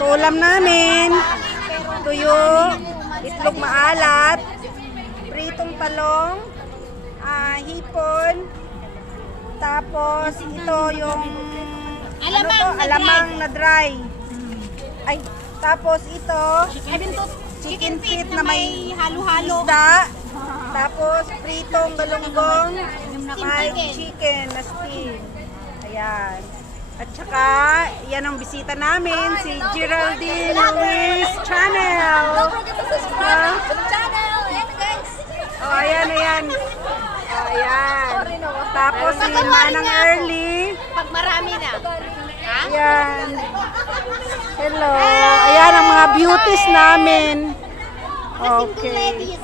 Ito ulam namin. Tuyo, itlog maalat, pritong talong, hipon, tapos ito yung alamang na dry. Ay, tapos ito chicken feet na may halo-halo. Isda, tapos pritong galunggong, may chicken na steam. Ayan. At saka, yan ang bisita namin, si Geraldine Luis Channel. Don't forget to subscribe to the channel. Ayan guys. Oh, ayan. Ayan. Tapos si Manang Early. Pag marami na. Ayan. Hello. Ayan ang mga beauties namin. Okay.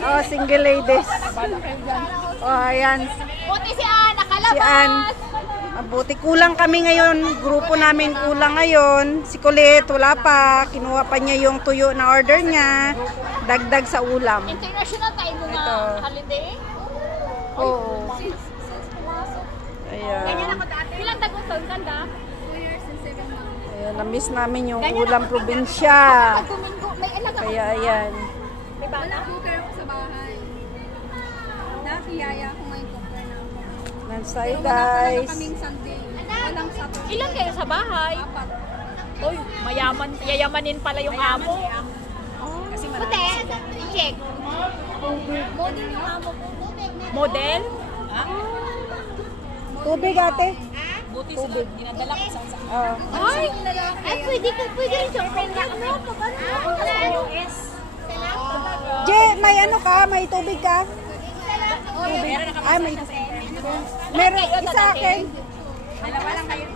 Oh, single ladies. Oh, ayan. Puti si Ann, nakalabas. Si Ann. Mabuti kulang kami ngayon. Grupo namin kulang ngayon. Si Colette wala pa. Kinuha pa niya yung tuyo na order niya. Dagdag sa ulam. International tayo mo Ito. nga holiday. Oo. Ayan. Ilang tagong taon ka na? Ayan, na-miss namin yung ulam probinsya. Domingo, may alaga. Kaya ayan. May bata. Cooker ako sa bahay. Nakiyaya ako ngayon cooker na ako. Nansay Wala guys. kaming Sunday. Walang Saturday. Ilang kayo sa bahay? Apat. Uy, mayaman, yayamanin pala yung amo. Kasi Puti, check. Model yung amo ko. Model? Tubig ate. Buti sila, dinadala ko sa Oh. Ay, pwede rin siya. Ano? US. Je, may ano ka? May tubig ka? Tubig. Ay, may. Meron isa akin. Dalawa lang kayo.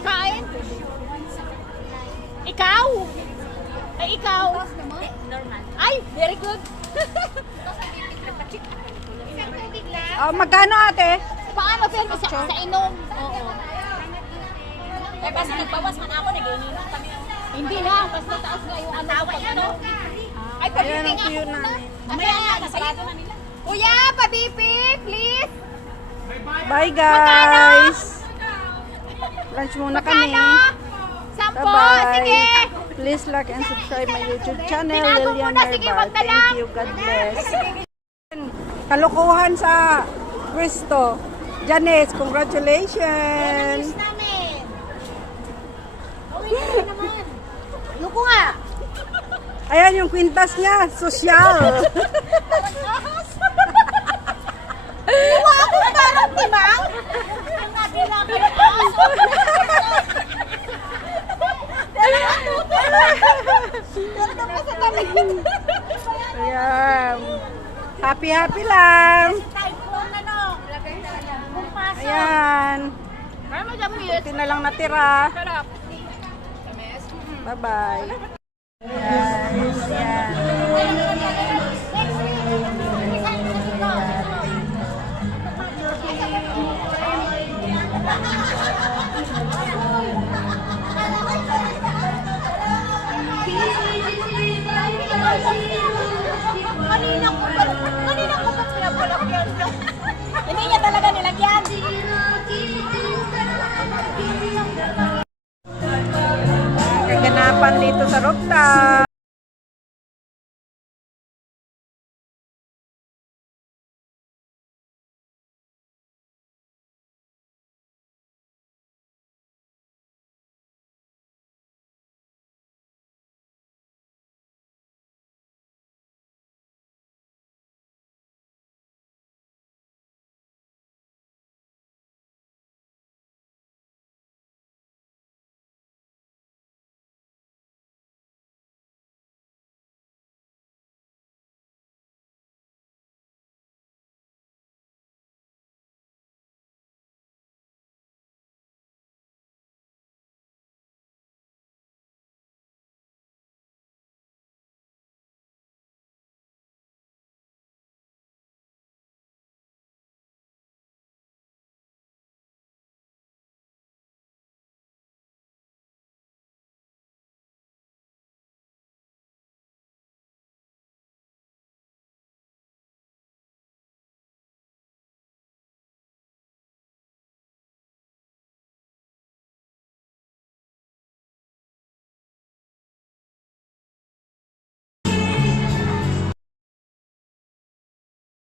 Kain? Ikaw? Ay, ikaw? Normal. Ay, very good. Oh, magkano ate? Paano pero sa inom? Oo. Eh, basta nagbawas man ako, nag-iinom kami. Hindi na, basta taas nga yung ano. Ano? Ay, Ayan pabipi ang nga tuyo ako namin. Mamaya na, kasarado na nila. Kuya, pabipi, please. Bye guys. Lunch muna kami. Sampo, Bye-bye. sige. Please like and subscribe my YouTube channel, Tinago Lilian muna, sige, Herbal. wag na lang. Thank you. God bless. Kalokohan sa Cristo. Janice, congratulations. namin. Gawin na naman. Luko nga. Ayan yung kwintas niya, sosyal. Luwa ako parang timang. Ang nagila ka ng aso. Ayan. Happy lang. Typhoon na no. Kung pasok. Ayan. Pero madamit. Ito na lang natira. Sarap. Bye-bye. Guys, ayan. Kanina ko ba pinapalakyan na? Hindi niya talaga nilagyan. Kaganapan dito sa rooftop.